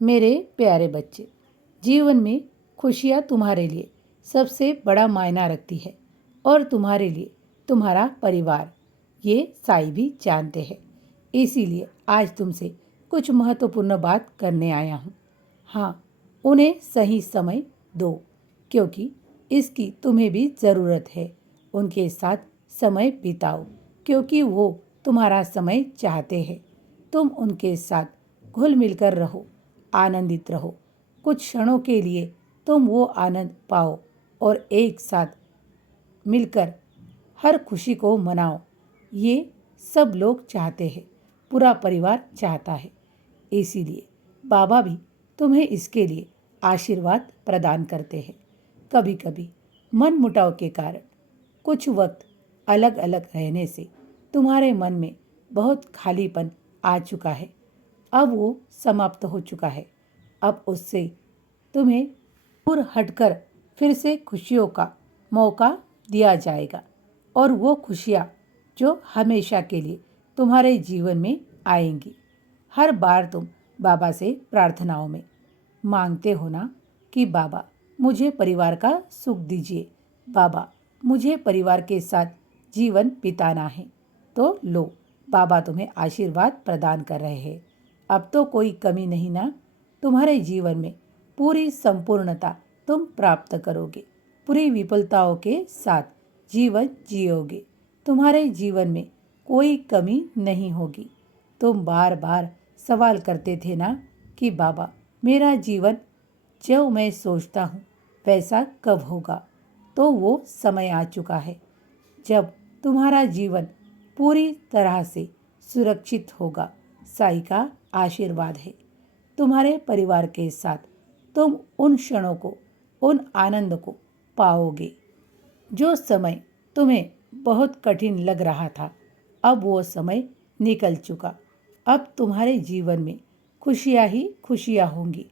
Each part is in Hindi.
मेरे प्यारे बच्चे, जीवन में खुशियाँ तुम्हारे लिए सबसे बड़ा मायना रखती है और तुम्हारे लिए तुम्हारा परिवार ये साई भी जानते हैं। इसीलिए आज तुमसे कुछ महत्वपूर्ण बात करने आया हूँ। हाँ, उन्हें सही समय दो, क्योंकि इसकी तुम्हें भी ज़रूरत है। उनके साथ समय बिताओ, क्योंकि वो तुम्हारा समय चाहते हैं। तुम उनके साथ घुल मिलकर रहो, आनंदित रहो। कुछ क्षणों के लिए तुम वो आनंद पाओ और एक साथ मिलकर हर खुशी को मनाओ। ये सब लोग चाहते हैं, पूरा परिवार चाहता है। इसीलिए बाबा भी तुम्हें इसके लिए आशीर्वाद प्रदान करते हैं। कभी कभी मन मुटाव के कारण कुछ वक्त अलग अलग रहने से तुम्हारे मन में बहुत खालीपन आ चुका है। अब वो समाप्त हो चुका है। अब उससे तुम्हें दूर हटकर फिर से खुशियों का मौका दिया जाएगा, और वो खुशियाँ जो हमेशा के लिए तुम्हारे जीवन में आएंगी। हर बार तुम बाबा से प्रार्थनाओं में मांगते हो ना कि बाबा मुझे परिवार का सुख दीजिए, बाबा मुझे परिवार के साथ जीवन बिताना है, तो लो, बाबा तुम्हें आशीर्वाद प्रदान कर रहे हैं। अब तो कोई कमी नहीं ना। तुम्हारे जीवन में पूरी संपूर्णता तुम प्राप्त करोगे, पूरी विफलताओं के साथ जीवन जियोगे। तुम्हारे जीवन में कोई कमी नहीं होगी। तुम बार बार सवाल करते थे ना कि बाबा मेरा जीवन जो मैं सोचता हूँ वैसा कब होगा। तो वो समय आ चुका है जब तुम्हारा जीवन पूरी तरह से सुरक्षित होगा। साई का आशीर्वाद है। तुम्हारे परिवार के साथ तुम उन क्षणों को, उन आनंद को पाओगे। जो समय तुम्हें बहुत कठिन लग रहा था, अब वो समय निकल चुका। अब तुम्हारे जीवन में खुशियाँ ही खुशियाँ होंगी।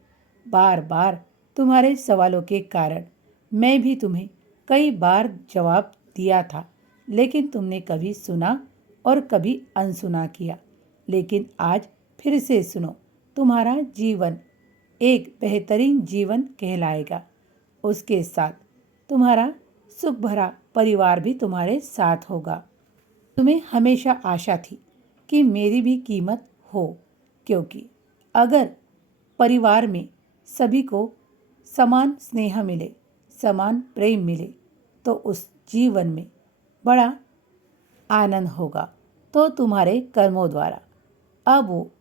बार बार तुम्हारे सवालों के कारण मैं भी तुम्हें कई बार जवाब दिया था, लेकिन तुमने कभी सुना और कभी अनसुना किया। लेकिन आज फिर से सुनो, तुम्हारा जीवन एक बेहतरीन जीवन कहलाएगा। उसके साथ तुम्हारा सुख भरा परिवार भी तुम्हारे साथ होगा। तुम्हें हमेशा आशा थी कि मेरी भी कीमत हो, क्योंकि अगर परिवार में सभी को समान स्नेह मिले, समान प्रेम मिले, तो उस जीवन में बड़ा आनंद होगा। तो तुम्हारे कर्मों द्वारा अब वो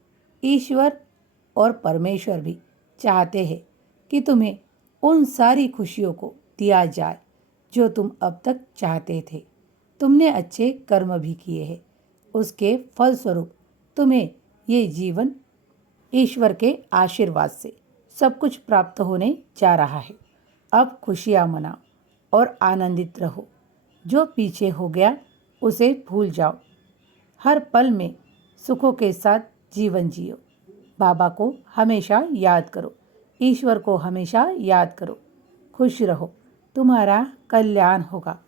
ईश्वर और परमेश्वर भी चाहते हैं कि तुम्हें उन सारी खुशियों को दिया जाए जो तुम अब तक चाहते थे। तुमने अच्छे कर्म भी किए हैं, उसके फलस्वरूप तुम्हें ये जीवन ईश्वर के आशीर्वाद से सब कुछ प्राप्त होने जा रहा है। अब खुशियाँ मनाओ और आनंदित रहो। जो पीछे हो गया उसे भूल जाओ। हर पल में सुखों के साथ जीवन जियो। बाबा को हमेशा याद करो, ईश्वर को हमेशा याद करो। खुश रहो, तुम्हारा कल्याण होगा।